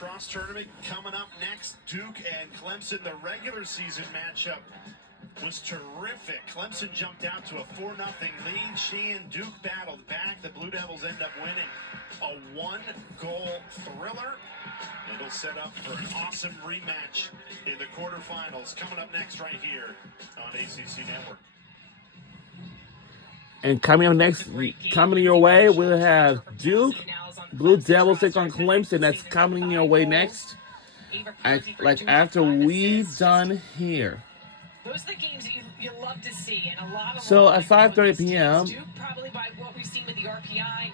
lacrosse tournament coming up next. Duke and Clemson, the regular season matchup was terrific. Clemson jumped out to a 4-0 lead. She and Duke battled back. The Blue Devils end up winning a 1-goal thriller. It'll set up for an awesome rematch in the quarterfinals coming up next right here on ACC Network. And coming up next, coming your way, we'll have Duke, Blue Devils take on Clemson. That's coming your way next. Like after we've done here. Those are the games that you love to see, and a lot of so at 5:30 p.m. probably by what we've seen with the RPI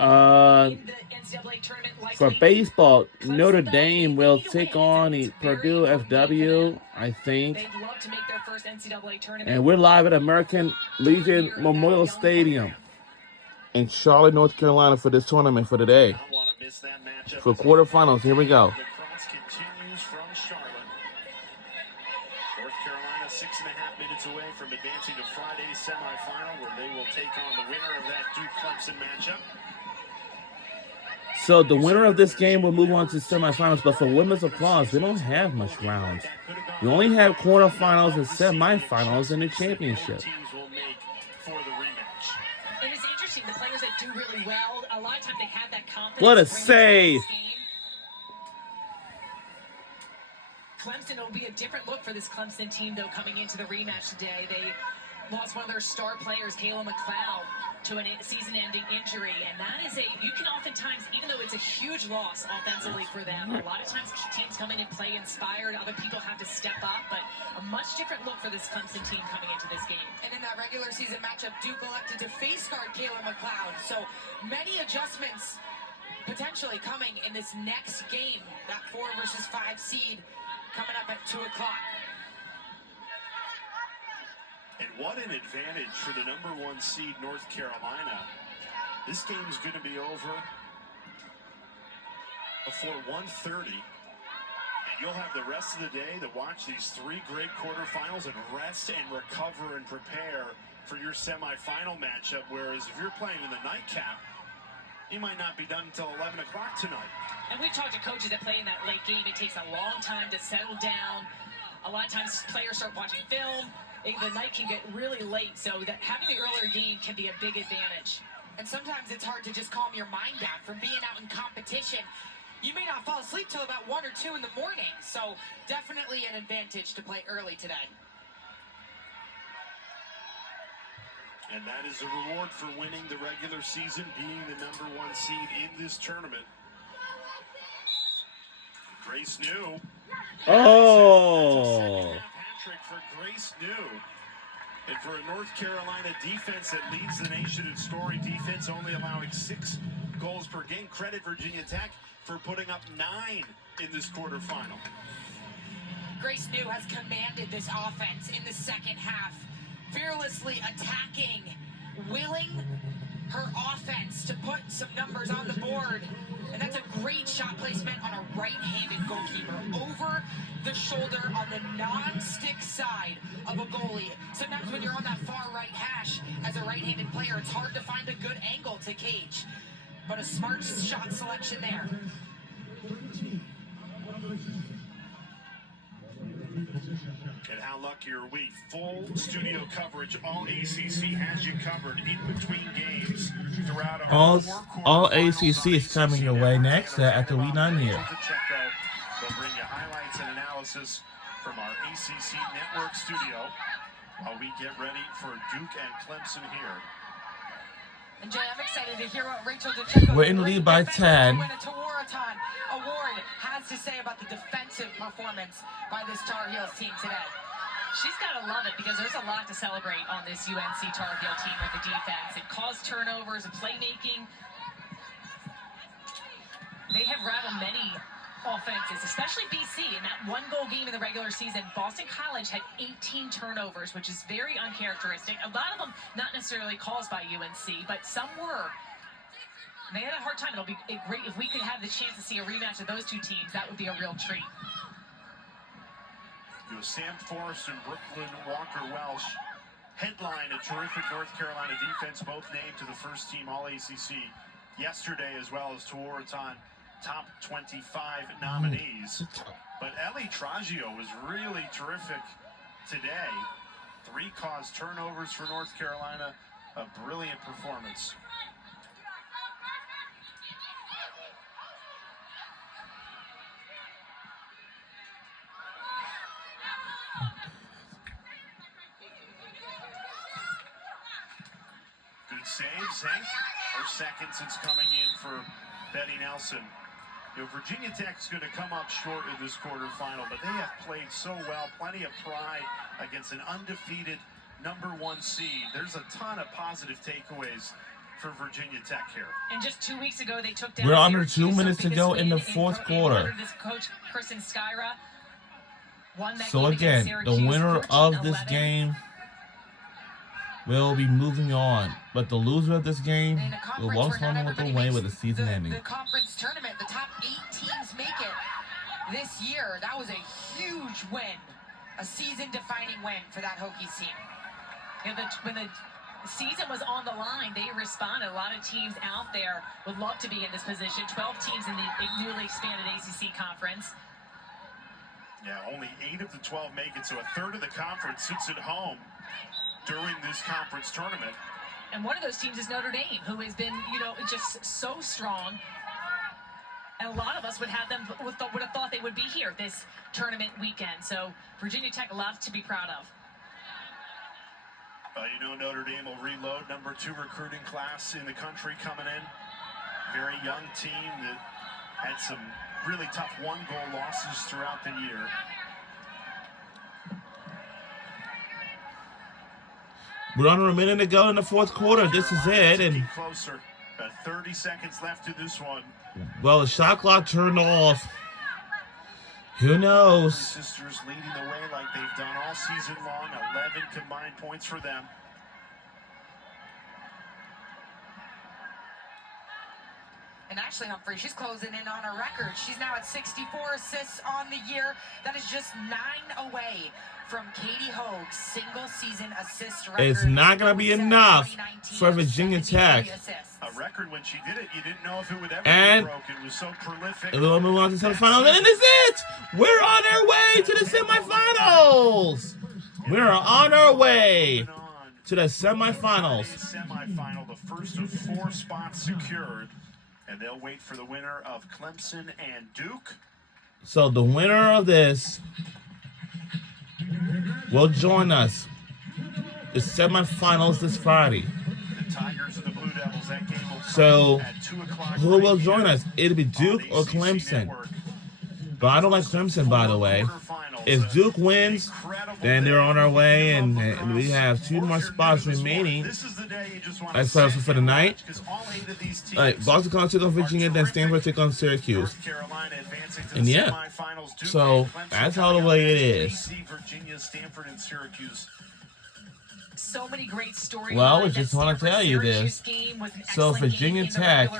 in the NCAA tournament, for baseball, Notre Dame will take on the Purdue FW, I think. They'd love to make their first NCAA tournament. And we're live at American Legion Memorial Stadium in Charlotte, North Carolina for this tournament for today. For quarterfinals, here we go. North Carolina 6.5 minutes away from advancing to Friday's semifinal, where they will take on the winner of that Duke-Clemson matchup. So the winner of this game will move on to semifinals, but for women's lacrosse, we don't have much rounds. You only have quarterfinals and semifinals in the championship. And it's interesting, the players that do really well, a lot of times they have that confidence. What a save! Clemson, will be a different look for this Clemson team, though, coming into the rematch today. They lost one of their star players, Kayla McLeod, to a season-ending injury. And that is you can oftentimes, even though it's a huge loss offensively for them, a lot of times teams come in and play inspired. Other people have to step up, but a much different look for this Clemson team coming into this game. And in that regular season matchup, Duke elected to face guard Kayla McLeod. So many adjustments potentially coming in this next game, that 4 versus 5 seed coming up at 2 o'clock. And what an advantage for the #1 seed North Carolina. This game's going to be over before 1:30. And you'll have the rest of the day to watch these 3 great quarterfinals and rest and recover and prepare for your semifinal matchup. Whereas if you're playing in the nightcap, you might not be done until 11 o'clock tonight. And we've talked to coaches that play in that late game. It takes a long time to settle down. A lot of times players start watching film. The night can get really late, so that having the earlier game can be a big advantage. And sometimes it's hard to just calm your mind down from being out in competition. You may not fall asleep till about 1 or 2 in the morning, so definitely an advantage to play early today. And that is the reward for winning the regular season, being the #1 seed in this tournament. Grace New. Oh! Patrick for Grace New. And for a North Carolina defense that leads the nation in scoring defense, only allowing 6 goals per game. Credit Virginia Tech for putting up 9 in this quarterfinal. Grace New has commanded this offense in the second half, fearlessly attacking, willing her offense to put some numbers on the board. And that's a great shot placement on a right-handed goalkeeper, over the shoulder on the non-stick side of a goalie. Sometimes when you're on that far right hash as a right-handed player, it's hard to find a good angle to cage. But a smart shot selection there. And how lucky are we? Full studio coverage. All ACC has you covered in between games throughout all ACC is coming your way next after we done here. We'll bring you highlights and analysis from our ACC Network studio while we get ready for Duke and Clemson here. And Jay, I'm excited to hear what Rachel DeCecco, we're in the lead by 10. Win a Tawaratan award has to say about the defensive performance by this Tar Heels team today. She's got to love it because there's a lot to celebrate on this UNC Tar Heel team with the defense. It caused turnovers and playmaking. They have rattled many offenses, especially BC. In that 1-goal game in the regular season, Boston College had 18 turnovers, which is very uncharacteristic. A lot of them not necessarily caused by UNC, but some were. And they had a hard time. It'll be great if we could have the chance to see a rematch of those 2 teams. That would be a real treat. Sam Forrest and Brooklyn Walker-Welsh headline a terrific North Carolina defense, both named to the first team All-ACC yesterday, as well as Tawaratan top 25 nominees. But Ellie Traggio was really terrific today. 3 caused turnovers for North Carolina. A brilliant performance. Good save, Zink. Her second since coming in for Betty Nelson. You know, Virginia Tech's going to come up short in this quarterfinal, but they have played so well. Plenty of pride against an undefeated #1 seed. There's a ton of positive takeaways for Virginia Tech here. And just 2 weeks ago, they took down. We're under 2 minutes to go in the fourth quarter. This coach, Kristen Skyra, won that So game again, against the Syracuse, winner of this 14-11. game will be moving on, but the loser of this game In a will conference walk where not home with the everybody win makes with the season ending. the conference tournament, the top 8 teams make it this year. That was a huge win, a season-defining win for that Hokies team. You know, when the season was on the line, they responded. A lot of teams out there would love to be in this position. 12 teams in the newly expanded ACC conference. Yeah, only 8 of the 12 make it, so a third of the conference sits at home during this conference tournament. And one of those teams is Notre Dame, who has been, you know, just so strong. And a lot of us would have them would have thought they would be here this tournament weekend. So Virginia Tech, a lot to be proud of. You know, Notre Dame will reload. #2 recruiting class in the country coming in. Very young team that had some really tough 1-goal losses throughout the year. We're under a minute to go in the fourth quarter. This is it, and Closer. 30 seconds left to this one. well, the shot clock turned off. Who knows? Sisters leading the way like they've done all season long. 11 combined points for them. And Ashley Humphrey, she's closing in on her record. She's now at 64 assists on the year. That is just 9 away from Katie Hogue's single-season assist record. It's not going to be enough for Virginia Tech. A record when she did it, you didn't know if it would ever And be broken. It was so prolific. we'll move on to the semifinals, and this is it. We're on our way to the semifinals. We're on our way to the semifinals. Semifinal, the first of 4 spots secured. And they'll wait for the winner of Clemson and Duke. So the winner of this will join us the semifinals this Friday. The Tigers and the Blue Devils, that game will So at 2 o'clock. who will join us? It'll be Duke or Clemson. But I don't like Clemson, by the way. If Duke wins, then they're on our way, and we have 2 more spots remaining. That's for the night. All right, Boston College take on Virginia, then Stanford take on Syracuse. And yeah, so that's how the way it is. Virginia, Stanford, and Syracuse. So many great storylines. Well, I just want to tell you this. So Virginia Tech,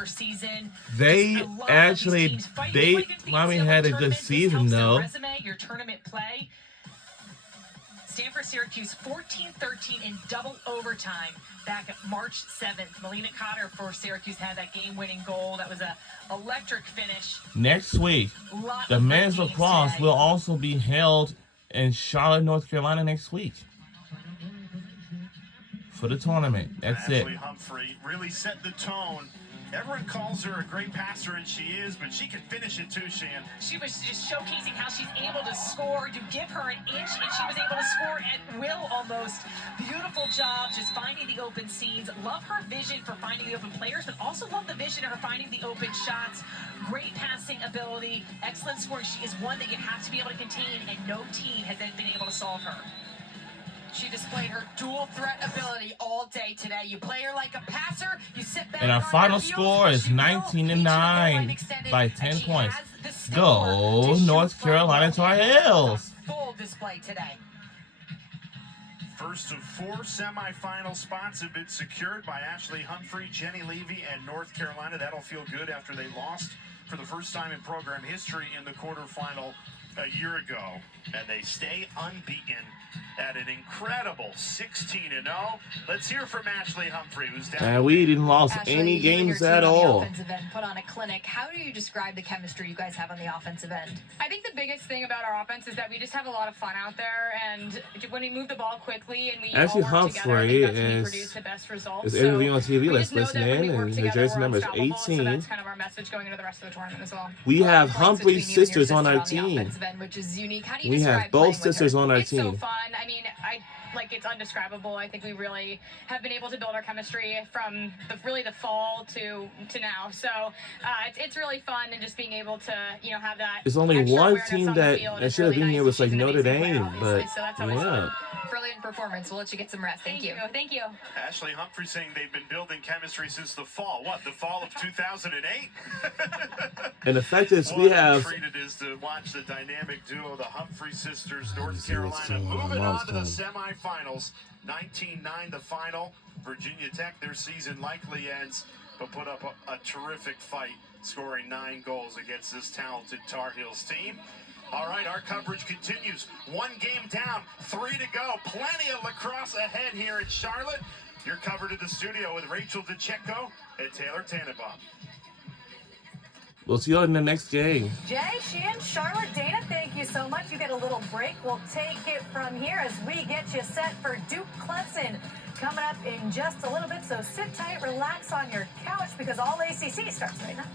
they actually, Miami had a good season though. Your tournament play. Stanford, Syracuse, 14-13 in double overtime back at March 7th. Melina Cotter for Syracuse had that game-winning goal. That was a electric finish. Next week, the men's lacrosse will also be held in Charlotte, North Carolina next week for the tournament. That's it. Ashley Humphrey really set the tone. Everyone calls her a great passer, and she is, but she can finish it too, Shan. She was just showcasing how she's able to score. You give her an inch, and she was able to score at will almost. Beautiful job just finding the open seams. Love her vision for finding the open players, but also love the vision of her finding the open shots. Great passing ability, excellent scoring. She is one that you have to be able to contain, and no team has been able to solve her. She displayed her dual threat ability all day today. You play her like a passer, you sit back. And our final score is 19-9 by 10 points. Go North Carolina Tar Heels. Full display today. First of 4 semifinal spots have been secured by Ashley Humphrey, Jenny Levy, and North Carolina. That'll feel good after they lost for the first time in program history in the quarterfinal a year ago, and they stay unbeaten at an incredible 16-0. Let's hear from Ashley Humphrey, who's down. And we didn't lost Ashley, any you and your games team at on the all. offensive end put on a clinic. How do you describe the chemistry you guys have on the offensive end? I think the biggest thing about our offense is that we just have a lot of fun out there, and when we move the ball quickly and we Ashley all work together, I Humphrey think that's when we produce the best results. interviewing on TV. we Let's just know listen that when in. we work And her together, jersey we're number is unstoppable, so 18. that's kind of our message going into the rest of the tournament as well. We have Points Humphrey between you and your sisters on our sister the team. offensive end, which is unique. How do you We describe have both playing with her? sisters on our It's so team. fun. I mean, it's undescribable. I think we really have been able to build our chemistry from the fall to now. So it's really fun, and just being able to have that. There's only extra one awareness team on the that field should is have really been here nice. was like She's an Notre amazing player, Dame, obviously, but so that's always yeah. fun. Brilliant performance. We'll let you get some rest. Thank you. Thank you. Ashley Humphrey saying they've been building chemistry since the fall. What, the fall of 2008? And the fact is, we What a have treat it is to watch the dynamic duo, the Humphrey sisters, North see what's Carolina, going on. moving on to the Mom's semifinals. 19-9 the final. Virginia Tech, their season likely ends, but put up a terrific fight, scoring 9 goals against this talented Tar Heels team. All right, our coverage continues. 1 game down, 3 to go. Plenty of lacrosse ahead here in Charlotte. You're covered in the studio with Rachel DeCecco and Taylor Tannenbaum. we'll see you in the next game. Jay, Sheehan, Charlotte, Dana, thank you so much. You get a little break. We'll take it from here as we get you set for Duke Clemson coming up in just a little bit. So sit tight, relax on your couch, because all ACC starts right now.